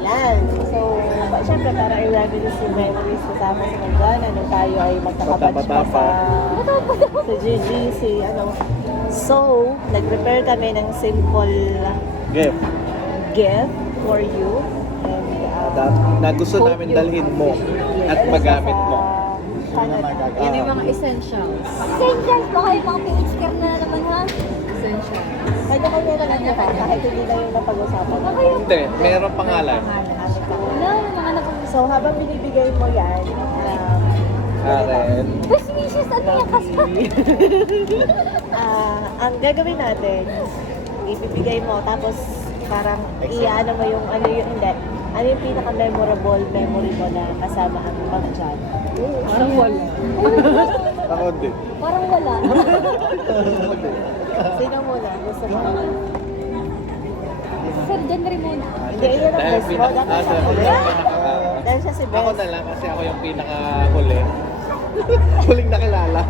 Yan. So, syempre para i-reminisce yung memories kasama sa Manjana nung tayo ay magkakabatch pa sa GGC. So, nag-prepare kami ng simple gift for you. And, na gusto hope namin you- dalhin mo at Yes, magamit sa mo. Canada. Yan yung mga essentials. Essentials ba kayo mga PH care na naman ha? Essentials. Kanya-kanya na lang yan, kahit hindi na yung napag-usapan. Hindi, meron pangalan. Wala, mga napag- So, habang binibigay mo yan, Karen. Best wishes, ano yan kasi? ang gagawin natin, ibibigay mo, tapos parang iyaano mo yung hindi. Ano yung pinaka-memorable memory mo na kasama ang mga dyan? Parang wala. Ako din. Parang wala. Sino muna? Gusto mo? Sir, dyan rin muna. Hindi, iyan ang best mo. Dapat siya huli. Dahil siya si Ako best. na lang kasi ako yung pinaka-huli. Huling nakilala.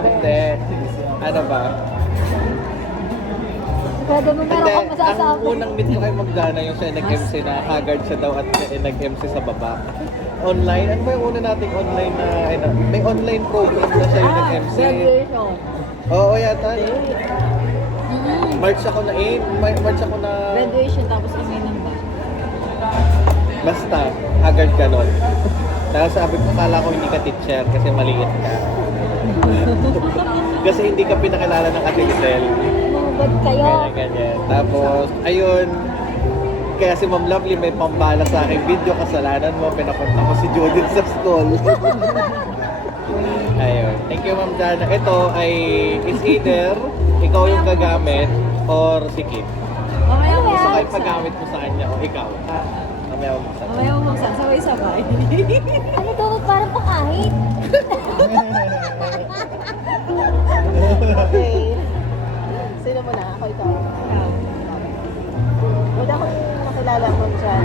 Hindi. Ano ba? Sigurado mo meron kang Ang masasabi. unang meet ko kay Magdana yung siya nag-MC na haggard siya daw at nag-MC sa baba. Online, ano ba yung una nating online na, may online program na siya yung nag-MC. Graduation. Oo, yata. March ako na March ako na, Graduation tapos email ng ba? basta, haggard ka nun. Tapos sabi ko, kala ko hindi ka teacher kasi maliit ka. Kasi hindi ka pinakilala ng Ate Lisel. Mabad kayo. Ganyan. Tapos, ayun, kaya si Ma'am Lovely may pambala sa aking video, kasalanan mo, pinapunta ko si Judith sa school. Ayun. Thank you, Ma'am Jana. Ito ay, is either ikaw yung gagamit or si Kit. Mamaya mo Gusto kayo magsasabay. pagamit mo sa kanya o ikaw. Mamaya mo sa Mamaya mo magsasabay-sabay. Ano to? Parang pangahit. Okay. Sino muna? Ako ikaw. Una kong nakilala ko dyan.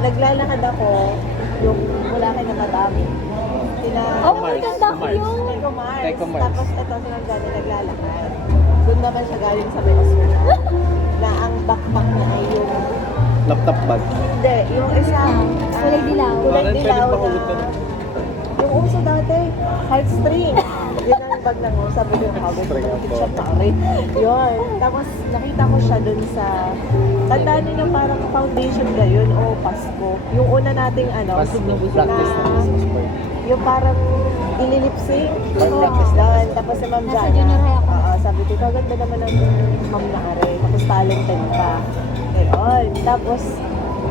Naglalakad ako yung mula kay na madami. Oh, maganda ko yun. Teco Mars. Teco Mars. Tapos ito si Ma'am Jana naglalakad. Doon naman siya galing sa may hospital. Na ang backpack niya ay yung laptop bag. hindi, yung isang Kulay dilaw. Kulay Parang dilaw pwedeng pahulog ka na na. yung uso dati, heartstring. Yun ang bag ng uso. Sabi ko, Heartstring ang siya pare. Yun. Tapos nakita ko siya dun sa, tandaan niyo parang foundation ba yun o Pasko. Yung una nating Practice na na, yung parang ililipsing. Oo. Doon. Tapos si Ma'am Nasa Jana. junior high ako. Oo, sabi ko, kaganda naman ng Ma'am na are. Tapos talented pa. Ngayon. Tapos,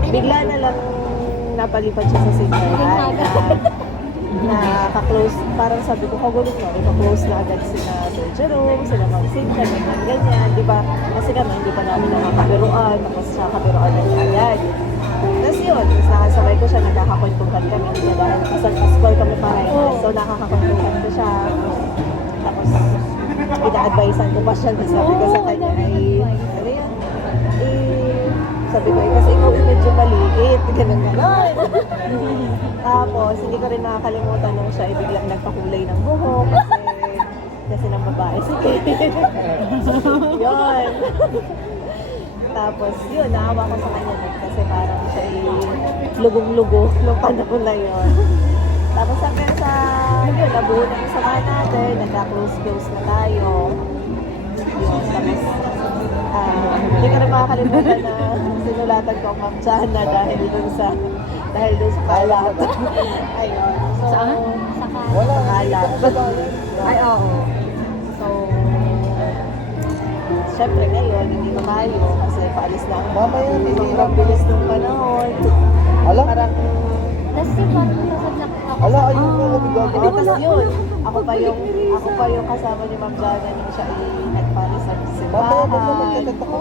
bigla na lang napalipat siya sa senior high na ka-close, parang sabi ko, kagulong mo, ka-close na agad sila Sir Jerome, sila Ma'am Cynthia, ganyan, di ba? Kasi kami, hindi pa namin nakakabiruan, tapos siya kabiruan na niya agad. Tapos yun, nakasabay ko siya, nakakakwentuhan kami, dahil kasal-kaskwal kami pareho, so nakakakwentuhan ko siya. Tapos, ina-advisean ko pa siya, sabi ko sa kanya, ano yan? Sabi ko, kasi ikaw medyo maliit, ganun. Tapos, hindi ko rin nakakalimutan nung siya ay biglang nagpakulay ng buhok kasi ng babae. Sige. Yun. Tapos, yun, naawa ko sa kanya nun kasi parang siya ay lugong-lugo nung panahon na yun. Tapos hanggang sa, yun, nabuo na yung sama natin, nagka-close-close na tayo. Yun, tapos, hindi ko rin makakalimutan na sinulatan ko ang Ma'am Jana dahil dun sa kalat. Ayun. So, Saan? Sa kalat. Ay, oo. So, syempre ngayon, hindi ko tayo kasi paalis na ako. Mamaya, Sobrang bilis ng panahon. Alam? Parang, Tapos yung parang nasad na ako. Ala, ayun ko, hindi tapos yun. Ako pa yung kasama ni Ma'am Jana nung siya ay nagpalis sa Mamaya, simbahan. magkakatatak ako.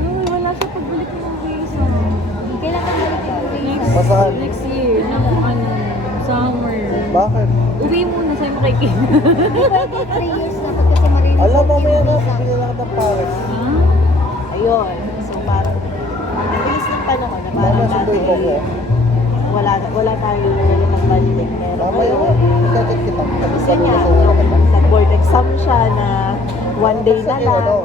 Uy, wala siya pagbalik ng visa. Kailan ka balik yung visa? Basahan. Next year, ng summer. Bakit? Uwi muna sa'yo makikin. Hindi pwede 3 years dapat kasi marinig. Alam, mamaya na, bibili lang ng Paris. Ha? Ayun. So parang, ang bilis ng panahon na Mamaya, parang sunduin ko ko. wala tayong nagbalik. Pero Mamaya, ngayon, ikatit kita. kasi nga, yung nag-board exam siya na one day na Kasi lang. ano,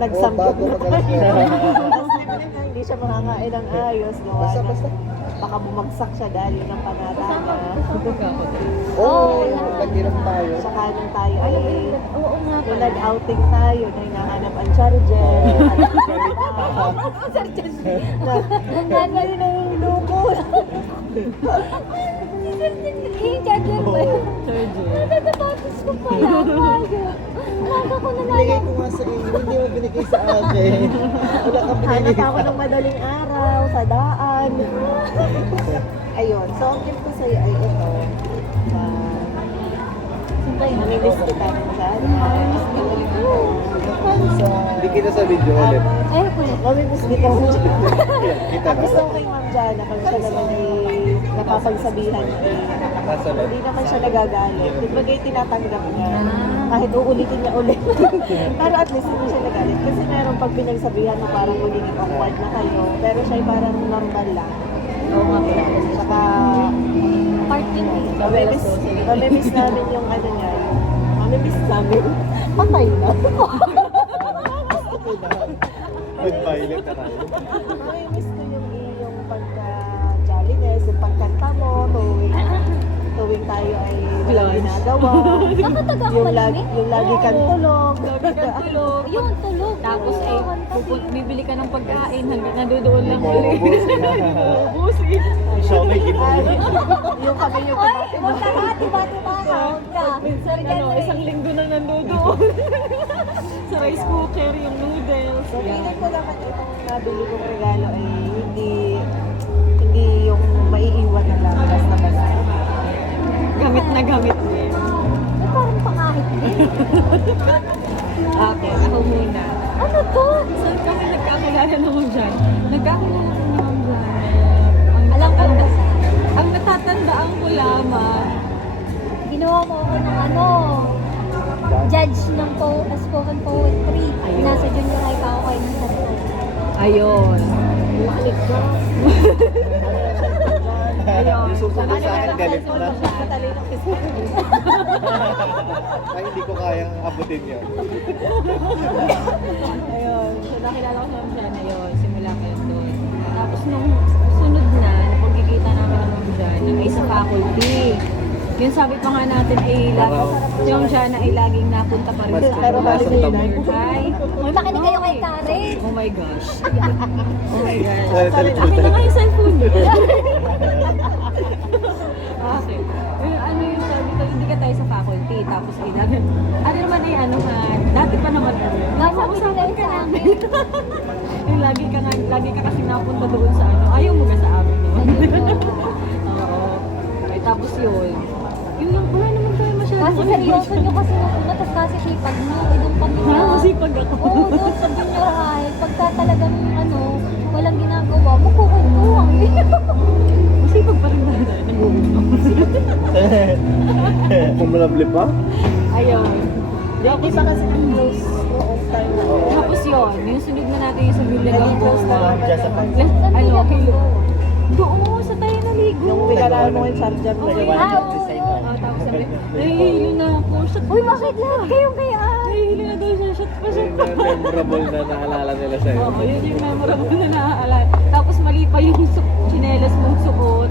Nag-samgyup bago na mag-alas tayo. na. Tapos kumakain ng ayos, gawa Basta, na. basta. Baka bumagsak siya dahil yun ang panatama. Oo, nag-hirap tayo. Saka nung tayo ay, Oo nga nung pala. nag-outing tayo, na hinahanap ang charger. Ang gagawin na yung loko. Yung charger ba yun? Charger. Natatapatos ko pala. Alaga ko na Binigay lang. ko nga sa iyo, hindi mo binigay sa akin. Wala kang Hanap binigay ako ng madaling araw, sa daan. Ayun, so ang gift ko sa'yo ay ito. Namimiss kita. Hindi kita sa video ulit. Ay, kulit. Mamimiss kita. Kita na. Tapos okay, Ma'am Jana, pag siya naman ay napapagsabihan ay Nasa loob. hindi naman siya nagagalit. Kumbaga tinatanggap niya. Kahit uulitin niya ulit. Pero at least hindi siya nagalit. Kasi meron pag pinagsabihan mo parang magiging awkward na kayo. Pero siya ay parang normal lang. Oo nga pala. Saka Part yun eh. mamimiss namin yung ano niya. Mamimiss namin. Patay na. Nag-violet na tayo. Mamimiss ko yung iyong pagka-jolliness, yung pagkanta mo, tuwing tayo ay walang ginagawa. Nakataga ako malamig. Yung lagi kang tulog. Lagi kang tulog. Yun, tulog. Tapos ay Tulog. bibili ka ng pagkain hanggang nandoon lang ulit. Ubusin. Siya may Ay, gimuli. yung kami yung Oy, huwag ka ha, diba, huwag ka. Minsan isang linggo na nandoon. Sa rice cooker, yung noodles. So, feeling ko naman itong nabili kong regalo ay hindi yung maiiwan na lang. Basta-basta. Gamit na gamit din. Ay, parang pangahit din. Okay, ako muna. Ano to? Saan kami nagkakilala naman dyan? Nagkakilala kami naman dyan. Alam ko ba sa... Ang natatandaan ko lamang, Ginawa mo ako ng ano, judge ng spoken poetry. Ayun. Nasa junior high pa ako kayo ng tatay. ayun. Bumalik ka. Ayun. Yung susunod sa akin, galit na. Matalinong kasi. Ay, hindi ko kayang abutin yun. Ayun. So, nakilala ko naman siya na yun. Simula ko yun doon. Tapos nung sunod na, napagkikita namin naman siya na ay sa faculty. Yung sabi pa nga natin ay yung siya na ay laging napunta pa rin Mas sa Pero balik junior nila. high. Uy, makinig kayo kay Karen. Oh my gosh. Oh my gosh. Sorry, Akin na nga yung cellphone niyo. Okay. Ano yung sabi ko, hindi ka tayo sa faculty. Tapos ay lagi, ano naman ay ano ha, dati pa naman. Sabi nila sa amin. Yung lagi ka kasi napunta doon sa ano, ayaw mo ka sa amin noon. Oo. Okay, tapos yun. Yun lang, wala naman tayo masyadong. Kasi seryoso nyo kasi napunta, tapos kasi sipag nyo. Doon kami na. Ha, masipag ako. Oo, doon sa junior high. Pagka talagang ano, walang ginagawa, magkukuntuhan. Masipag pa rin tayo. Nag-uumang. Pumalabli pa? Ayun. Yung iba kasi close noong time na yun. Tapos yun, yung sunod na natin yung sa Villa Naging close na naman Just a naman. Ano, kilo. Doon, sa tayo naligo. Yung pinalala mo yung charger mo. Okay. Oo. Tapos sabi, nahihilo na ako. Shot Uy, bakit lahat kayong kayaan? Nahihilo na daw siya. Shot pa, shot Yun pa. na memorable na naalala nila sa'yo. Oo, yun yung memorable na naaalala. Tapos mali pa yung chinelas mong suot.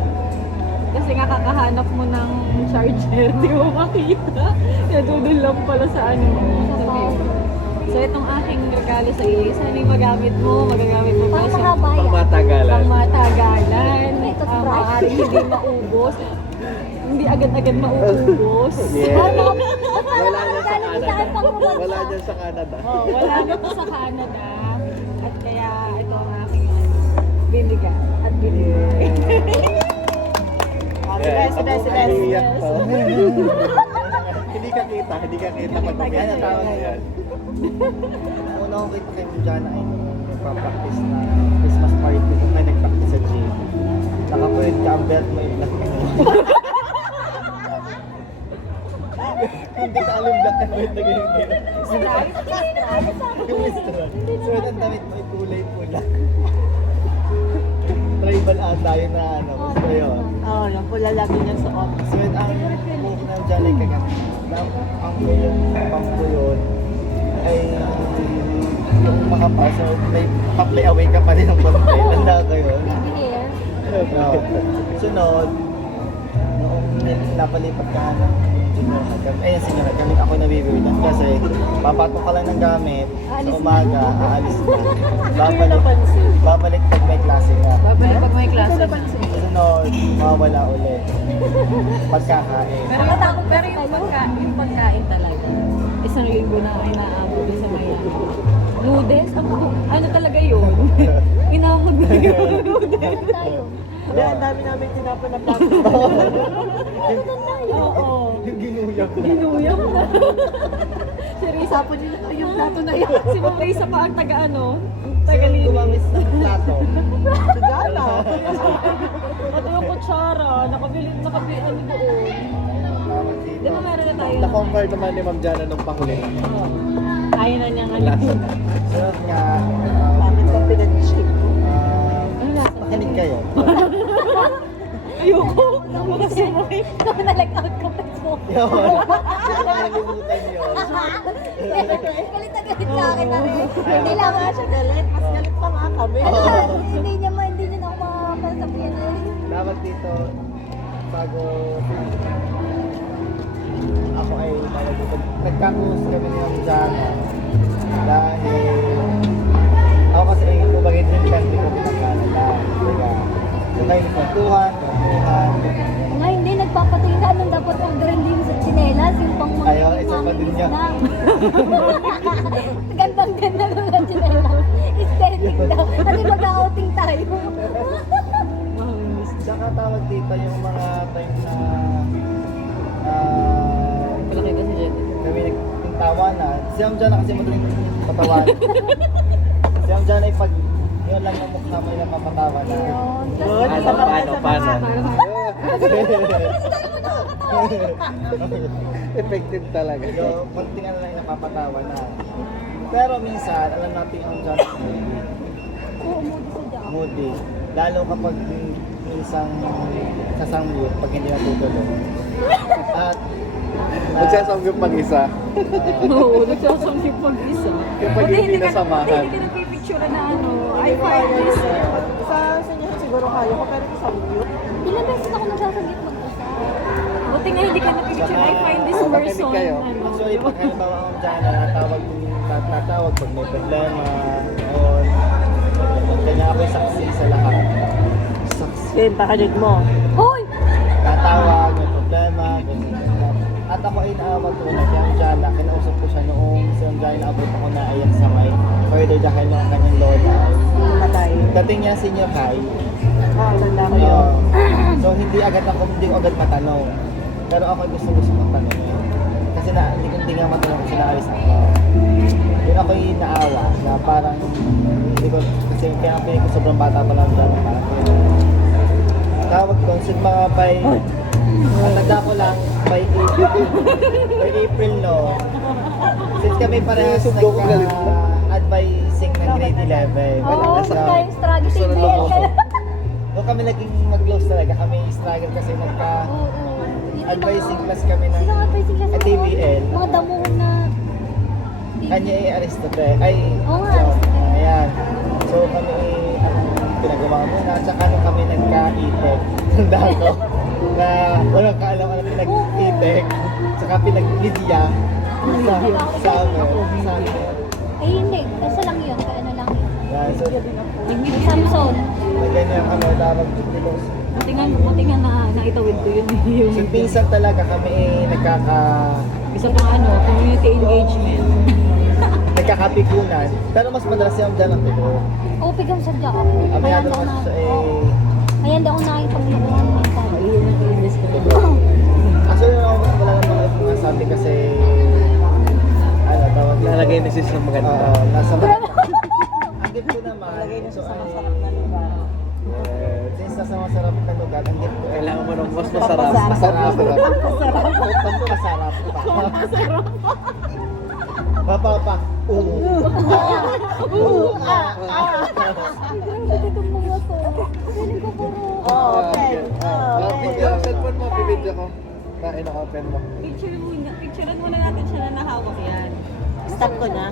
Kasi nga kakahanap mo ng charger, di mo makita. Nadudul lang pala sa ano mo. Sa view. So itong aking regalo sa iyo, sana yung magagamit mo pa Pang sa makabayan. Pangmatagalan. pangmatagalan. May toothbrush. Maaaring hindi maubos. Hindi agad-agad maubos. Yeah. Ano? Wala dyan sa Canada. Pang Wala dyan sa Canada. Oh, wala na to sa Canada. At kaya ito ang aking ano, biniga at binigay. Sige, sige, sige. Iiyak pa. Hindi ka kita pag Ano tawag yan. Una ko kita kay Mujana ay nagpa-practice na Christmas party kung may nag-practice sa gym. Nakapulit ka ang belt mo yung black mo. Hindi ka alam black and white na ganyan. Yung restaurant. So, ang damit mo ay kulay pula. Tribal ata yun na ano. Gusto yun. Oo, pula lagi niya suot. So, ang buhok na Mujana ay kagat. Ang pampo yun ay yung makapasa, may pa-play away ka pa rin ng konti. Tanda ko yun. Here. No. Sunod, noong napalipat ka ng junior high, senior high, kami ako nabibiwitan kasi papatong ka lang ng gamit sa umaga, aalis na. Babalik pag may klase ka. Babalik pag may klase. Sunod, mawawala ulit. Pagkakain. Pero yung pagkain talaga. Isang linggo na ay naabot sa may noodles. Ano talaga yun? Inamod na yun. Ano tayo? Hindi, ang dami namin tinapon na plato. Oo. Yung ginuyap na. Ginuyam na. Si Risa po nila yung plato na yun. Si Mama Risa pa ang taga Sino gumamit ng plato? Si Jana. Ito yung kutsara. Nakabili ano doon. Di ba meron na tayo? Na-conquer naman ni Ma'am Jana nung panghuli. Kaya na niyang ano. Sunod nga, Bakit ka pinag-ship? Ano lasa? makinig kayo. Ayoko. Kasi mo eh. Ikaw na-like-out ka pa so. Yun. Hindi ko nakalimutan yun. Galit na galit sa akin na rin. Hindi lang Wala siya galit. Mas galit pa nga kami. Hindi niya na ako makakasabihan na rin. Dapat dito, bago ako ay tawag dito, nagkakus kami ni Ma'am Jana dahil ako kasi kumbaga din kasi ko din ang Canada. Kaya, so kayo nagkwentuhan. Nga hindi, nagpapatingin ka anong dapat orderin din sa chinelas, yung pang mga Ayaw, isa pa din niya. Gandang-ganda lang ang chinelas. Aesthetic daw. Kasi mag-outing tayo. Tsaka tawag dito yung mga time na Malaki kasi dyan. kami nagtawanan. Si Ma'am Jana kasi madaling patawan. Si Ma'am Jana ay pag yun lang yung mukha mo lang mapatawa na. Yun. Good. Paano? Effective talaga. So, konting ano lang yung napapatawa na. Pero minsan, alam natin ang Jana Oo, moody sa dyan. moody. Lalo kapag minsan sasangyot pag hindi natutuloy. At Magsasamgyup mag-isa. Oo, nagsasamgyup mag-isa. Kapag Buti hindi ka- nasamahan. buti Hindi ka nagpipicture na I find this. Sa inyo siguro kaya ko, pero sa mute. Ilang beses ako nagsasagit mag-isa. Buti nga hindi ka nagpipicture. I find this Makinig person. kayo. actually, pag halimbawa ang Jana, natawag pag may problema, o kanya ako yung saksi sa lahat. Saksi. Game, pakarinig mo. Hoy! Tatawag, may problema, ganyan. At ako ay naawag ko na kaya ang Jana, kinausap ko siya noong si ang Jana naabot ako na ayak sa may further dahil ng kanyang lola. Matay. Dating niya senior high, Tanda ko yun. so hindi ko agad matanong. Pero ako gusto mong tanongin. Kasi hindi nga matanong kung sinaalis ako. Yun ako yung naawa na parang hindi ko, kasi kaya ang pinig ko sobrang bata pa lang dyan. Parang tawag ko, since mga by, ang tanda ko lang, by April no, since kami parehas nagka-advising ng grade 11. Oo, So, pagka yung struggle sa Gusto na IBL ka lumoko. na. doon kami naging mag-close talaga. Kami struggle kasi Oo. nagka-advising class kami ng Sino ang advising class? TVL. Mga damo na... Kanya ay Aristotle. Ay, Oo nga, so, Aristotle. ayan. So kami, pinagawa muna. Tsaka nung kami nagka-itek. Tanda ko. Na walang kaalam-alam pinag-itek. Tsaka pinag-idya. Sa amin. Eh hindi, kasi lang yun, kaya na lang yun. Yan, so, Samson. na ganyan kami tawag dito. Buti nga na itawid ko yun. So pinsan talaga kami Isa pang community engagement. nagkakapikunan. Pero mas madalas yung dyan ang tulo. Oo, pigang sadya ako. Amayado naman siya Kaya hindi ako nakikipaglukuhan minsan. Ayun ang inis ko. Actually, wala naman mga sabi kasi tawag dito. Lalagay ni sis ng maganda. Oo, nasa ang gift ko naman. Lagay na So, siya sa ay, masarap na lugar. since nasa masarap na lugar, ang gift ko ay Kailangan mo ng mas masarap. Masarap. Masarap pa. Mapapa. Grabe itong mga to. Feeling ko puro... Oh, okay. Video, cellphone mo, bibidyo ko. Na ino-open mo. Picturean muna natin siya na nahawak yan. Stop ko na.